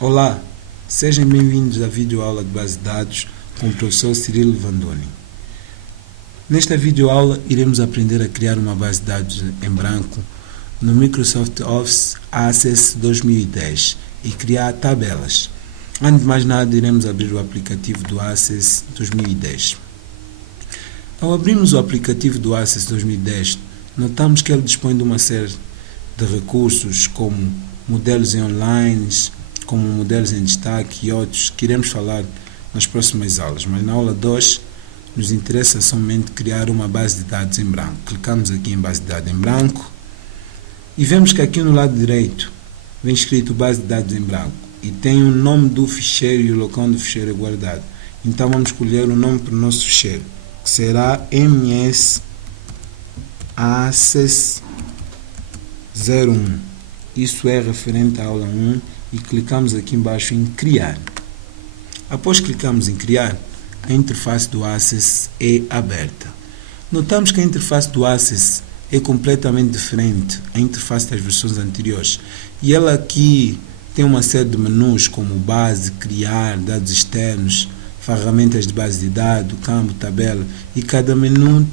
Olá, sejam bem-vindos à videoaula de base de dados com o professor Cirilo Vandoni. Nesta videoaula iremos aprender a criar uma base de dados em branco no Microsoft Office Access 2010 e criar tabelas. Antes de mais nada, iremos abrir o aplicativo do Access 2010. Ao abrirmos o aplicativo do Access 2010, notamos que ele dispõe de uma série de recursos como modelos em online, como modelos em destaque e outros que iremos falar nas próximas aulas, mas na aula 2 nos interessa somente criar uma base de dados em branco. Clicamos aqui em base de dados em branco e vemos que aqui no lado direito vem escrito base de dados em branco e tem o nome do ficheiro e o local onde o ficheiro é guardado. Então vamos escolher o nome para o nosso ficheiro, que será ms access 01. Isso é referente à aula 1 e clicamos aqui embaixo em criar. Após clicarmos em criar, a interface do Access é aberta. Notamos que a interface do Access é completamente diferente da interface das versões anteriores e ela aqui tem uma série de menus como base, criar, dados externos, ferramentas de base de dados, campo, tabela, e cada menu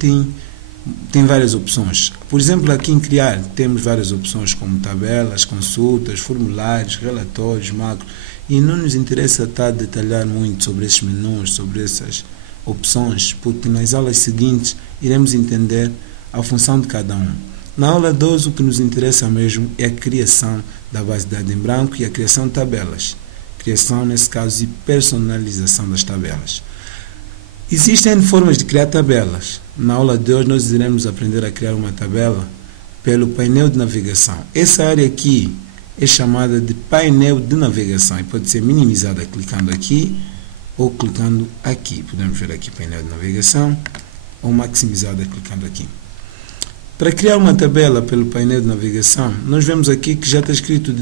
tem várias opções. Por exemplo, aqui em criar temos várias opções como tabelas, consultas, formulários, relatórios, macros, e não nos interessa estar a detalhar muito sobre esses menus, sobre essas opções, porque nas aulas seguintes iremos entender a função de cada um. Na aula 12 o que nos interessa mesmo é a criação da base de dados em branco e a criação de tabelas. Criação, nesse caso, e personalização das tabelas. Existem formas de criar tabelas. Na aula de hoje nós iremos aprender a criar uma tabela pelo painel de navegação. Essa área aqui é chamada de painel de navegação e pode ser minimizada clicando aqui ou clicando aqui. Podemos ver aqui painel de navegação ou maximizada clicando aqui. Para criar uma tabela pelo painel de navegação, nós vemos aqui que já está escrito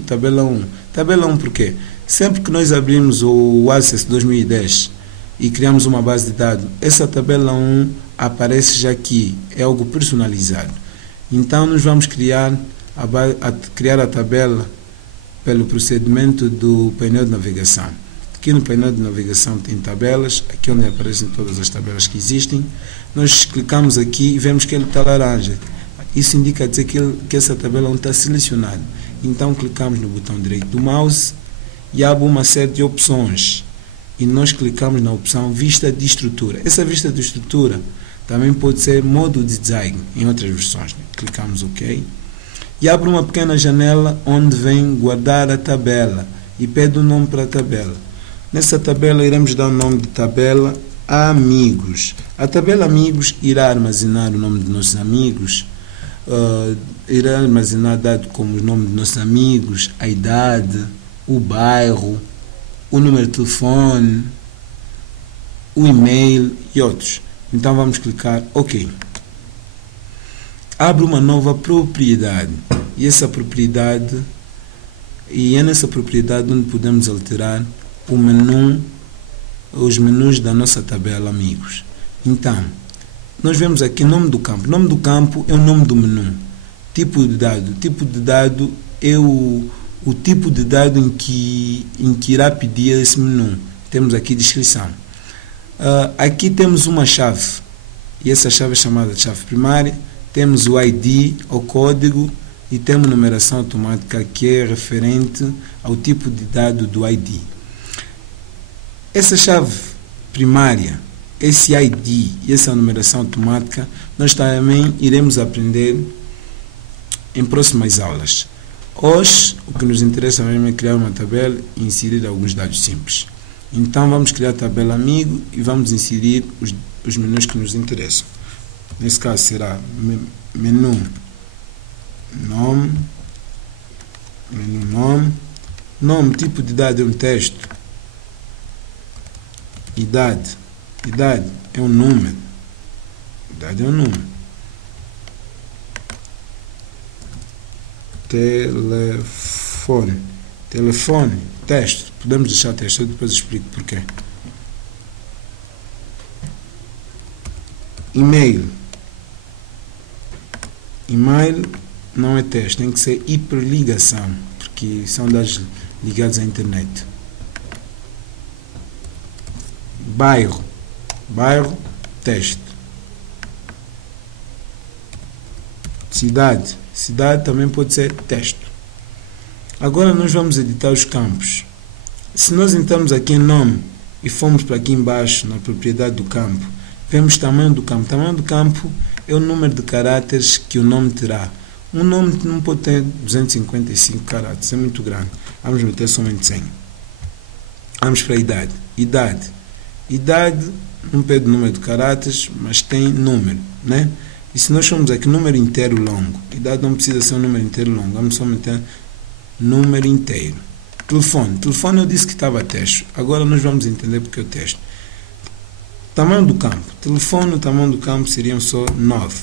tabela 1. Tabela 1 por quê? Sempre que nós abrimos o Access 2010 e criamos uma base de dados, essa tabela 1 aparece já aqui, é algo personalizado. Então nós vamos criar a tabela pelo procedimento do painel de navegação. Aqui no painel de navegação tem tabelas, aqui onde aparecem todas as tabelas que existem. Nós clicamos aqui e vemos que ele está laranja. Isso indica dizer que essa tabela não está selecionada. Então clicamos no botão direito do mouse e abre uma série de opções. E nós clicamos na opção vista de estrutura. Essa vista de estrutura também pode ser modo de design em outras versões. Clicamos OK. E abre uma pequena janela onde vem guardar a tabela e pede um nome para a tabela. Nessa tabela iremos dar o nome de tabela amigos. A tabela amigos irá armazenar o nome de nossos amigos, irá armazenar dados como o nome de nossos amigos, a idade, o bairro, o número de telefone, o e-mail e outros. Então vamos clicar OK. Abre uma nova propriedade e é nessa propriedade onde podemos alterar os menus da nossa tabela amigos. Então, nós vemos aqui nome do campo. Nome do campo é o nome do menu. Tipo de dado. Tipo de dado é o tipo de dado em que irá pedir esse menu. Temos aqui descrição. Aqui temos uma chave. E essa chave é chamada de chave primária. Temos o ID, o código, e temos numeração automática que é referente ao tipo de dado do ID. Essa chave primária, esse ID e essa numeração automática, nós também iremos aprender em próximas aulas. Hoje, o que nos interessa mesmo é criar uma tabela e inserir alguns dados simples. Então, vamos criar a tabela amigo e vamos inserir os menus que nos interessam. Nesse caso, será menu nome, tipo de dado é um texto. Idade é um número. Telefone, texto. Podemos deixar texto, eu depois explico porquê. E-mail não é texto, tem que ser hiperligação, porque são dados ligados à internet. Bairro, texto. Cidade também pode ser texto. Agora nós vamos editar os campos. Se nós entrarmos aqui em nome e formos para aqui embaixo na propriedade do campo, vemos tamanho do campo. Tamanho do campo é o número de caracteres que o nome terá. Um nome não pode ter 255 caracteres, é muito grande. Vamos meter somente 100. Vamos para a idade. Idade não pede número de caracteres, mas tem número, né? E se nós formos aqui número inteiro longo, idade não precisa ser um número inteiro longo, vamos só meter número inteiro. Telefone eu disse que estava texto, agora nós vamos entender porque é o texto. Tamanho do campo, o tamanho do campo seriam só 9,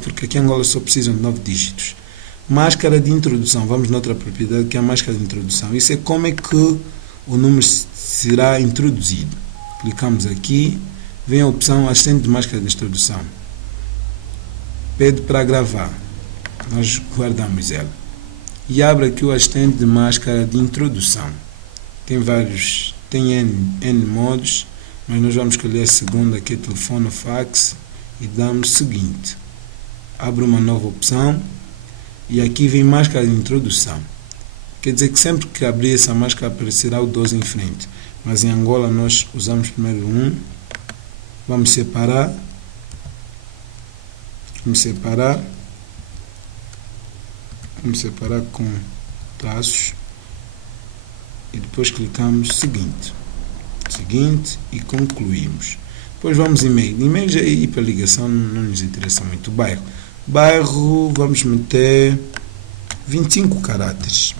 porque aqui em Angola só precisam de 9 dígitos. Máscara de introdução, vamos noutra propriedade que é a máscara de introdução. Isso é como é que o número será introduzido. Clicamos aqui, vem a opção assistente de máscara de introdução. Pede para gravar, nós guardamos ela. E abre aqui o assistente de máscara de introdução. Tem N modos, mas nós vamos escolher a segunda, que é telefone ou fax, e damos seguinte. Abre uma nova opção e aqui vem máscara de introdução. Quer dizer que sempre que abrir essa máscara aparecerá o 12 em frente. Mas em Angola nós usamos primeiro 1. Vamos separar com traços e depois clicamos seguinte e concluímos. Depois vamos e-mail. E-mail já é para ligação, não nos interessa muito. Bairro, vamos meter 25 caracteres.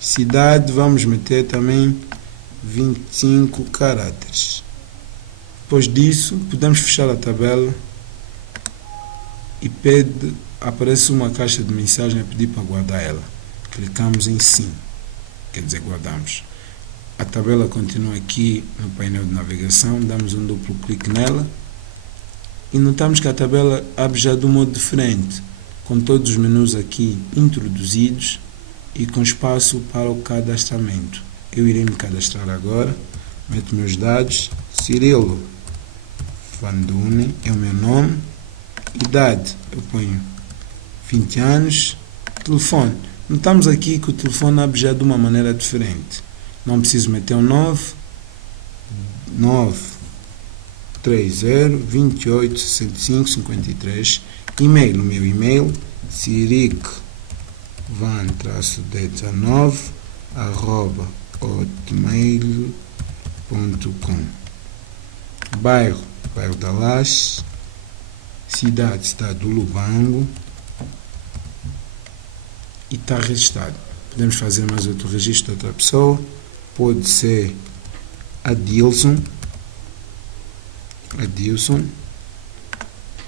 Cidade, vamos meter também 25 caracteres. Depois disso, podemos fechar a tabela e aparece uma caixa de mensagem a pedir para guardar ela. Clicamos em sim, quer dizer, guardamos. A tabela continua aqui no painel de navegação, damos um duplo clique nela e notamos que a tabela abre já de um modo diferente, com todos os menus aqui introduzidos e com espaço para o cadastramento. Eu irei me cadastrar agora, meto meus dados, Cirilo Vandune é o meu nome, idade eu ponho 20 anos, telefone. Notamos aqui que o telefone abre já de uma maneira diferente. Não preciso meter um 930 28 65 53. E-mail, o meu e-mail, ciricvan19@hotmail.com. Bairro da Laje. Cidade do Lubango. E está registrado. Podemos fazer mais outro registro de outra pessoa. Pode ser Adilson,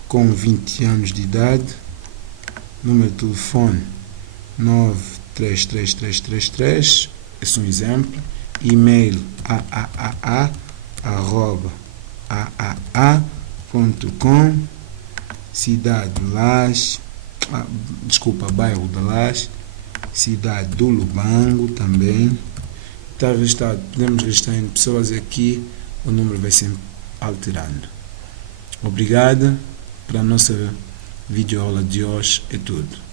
com 20 anos de idade, número de telefone 933333, esse é um exemplo, e-mail aaa@aaa.com, cidade Laje, bairro da Laje, cidade do Lubango também. Está registrado, podemos registrar em pessoas e aqui o número vai sempre alterando. Obrigado. Para a nossa videoaula de hoje é tudo.